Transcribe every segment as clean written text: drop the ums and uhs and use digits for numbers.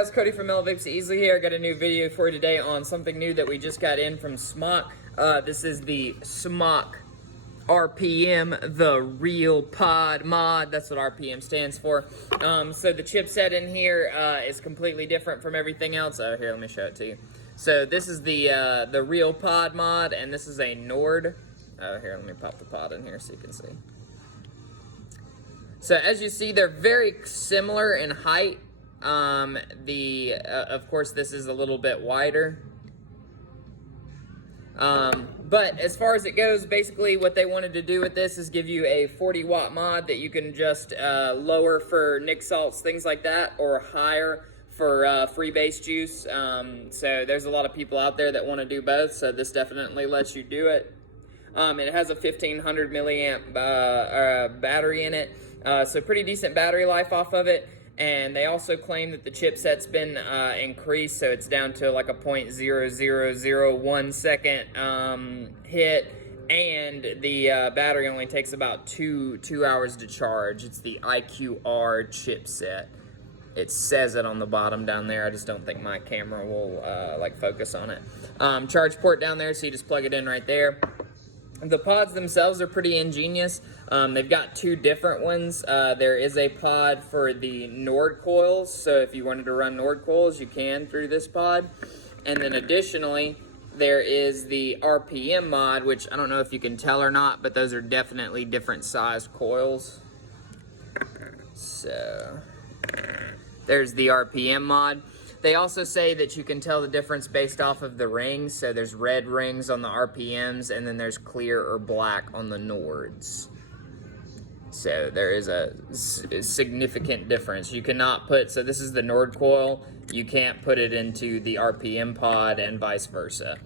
guys, Cody from Vapes Easily here. I got a new video for you today on something new that we just got in from Smok. This is the Smok RPM, the real pod mod. That's what RPM stands for. So the chipset in here is completely different from everything else. Here, let me show it to you. So this is the real pod mod, and this is a Nord. Here, let me pop the pod in here so you can see. So as you see, they're very similar in height. Of course, this is a little bit wider. But as far as it goes, basically what they wanted to do with this is give you a 40-watt mod that you can just lower for nic salts, things like that, or higher for freebase juice. So there's a lot of people out there that want to do both, so this definitely lets you do it. It has a 1500 milliamp battery in it, so pretty decent battery life off of it. And they also claim that the chipset's been increased, so it's down to like a 0.0001 second hit, and the battery only takes about two hours to charge. It's the IQR chipset. It says it on the bottom down there. I just don't think my camera will like focus on it. Charge port down there, so you just plug it in right there. The pods themselves are pretty ingenious. They've got two different ones. There is a pod for the Nord coils, so if you wanted to run Nord coils, you can through this pod. And then additionally, there is the RPM mod, which I don't know if you can tell or not, but those are definitely different sized coils. So there's the RPM mod. They also say that you can tell the difference based off of the rings. So there's red rings on the RPMs, and then there's clear or black on the Nords. So there is a significant difference. You cannot put, so this is the Nord coil, you can't put it into the RPM pod and vice versa.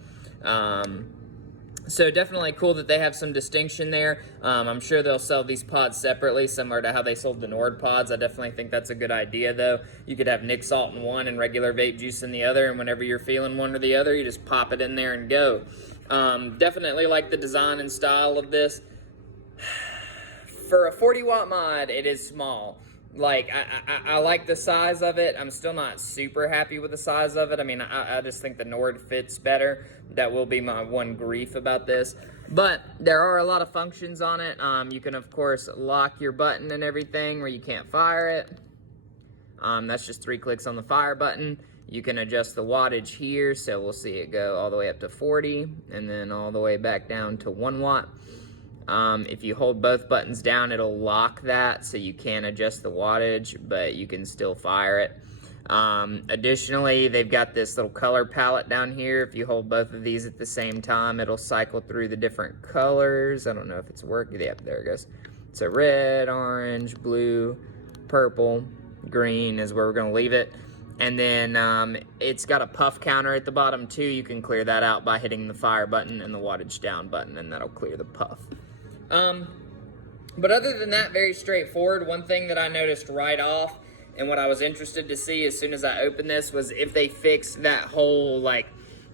So definitely cool that they have some distinction there. I'm sure they'll sell these pods separately, similar to how they sold the Nord pods. I definitely think that's a good idea, though. You could have nic salt in one and regular vape juice in the other, and whenever you're feeling one or the other, you just pop it in there and go. Definitely like the design and style of this. For a 40-watt mod, it is small. Like, I like the size of it. I'm still not super happy with the size of it. I mean, I just think the Nord fits better. That will be my one grief about this. But there are a lot of functions on it. You can, of course, lock your button and everything where you can't fire it. That's just 3 clicks on the fire button. You can adjust the wattage here, so we'll see it go all the way up to 40 and then all the way back down to 1 watt. If you hold both buttons down, it'll lock that, so you can adjust the wattage, but you can still fire it. Additionally, they've got this little color palette down here. If you hold both of these at the same time, it'll cycle through the different colors. I don't know if it's working. Yep, there it goes. So red, orange, blue, purple, green is where we're going to leave it. And then it's got a puff counter at the bottom too. You can clear that out by hitting the fire button and the wattage down button, and that'll clear the puff. But other than that, very straightforward. One thing that I noticed right off, and what I was interested to see as soon as I opened this, was if they fixed that whole like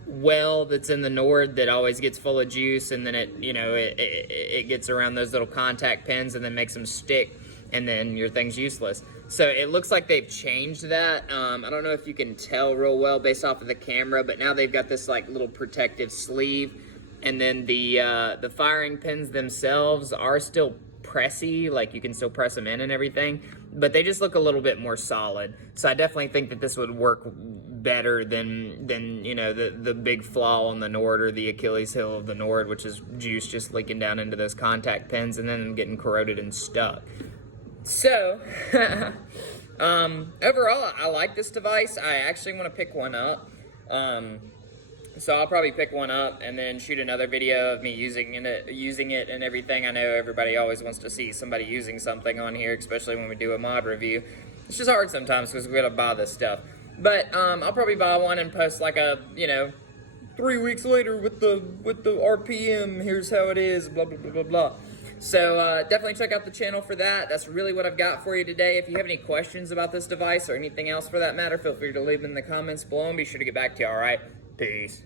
well that's in the Nord that always gets full of juice, and then it gets around those little contact pins and then makes them stick, and then your thing's useless. So it looks like they've changed that. I don't know if you can tell real well based off of the camera, but now they've got this like little protective sleeve, and then the firing pins themselves are still pressy, like you can still press them in and everything, but they just look a little bit more solid. So I definitely think that this would work better than the big flaw on the Nord, or the Achilles heel of the Nord, which is juice just leaking down into those contact pins and then getting corroded and stuck. So overall, I like this device. I actually want to pick one up. So I'll probably pick one up and then shoot another video of me using it and everything. I know everybody always wants to see somebody using something on here, especially when we do a mod review. It's just hard sometimes because we gotta buy this stuff. But I'll probably buy one and post like a 3 weeks later with the RPM. Here's how it is. Blah blah blah blah blah. So definitely check out the channel for that. That's really what I've got for you today. If you have any questions about this device or anything else for that matter, feel free to leave them in the comments below and be sure to get back to you, all right? Peace.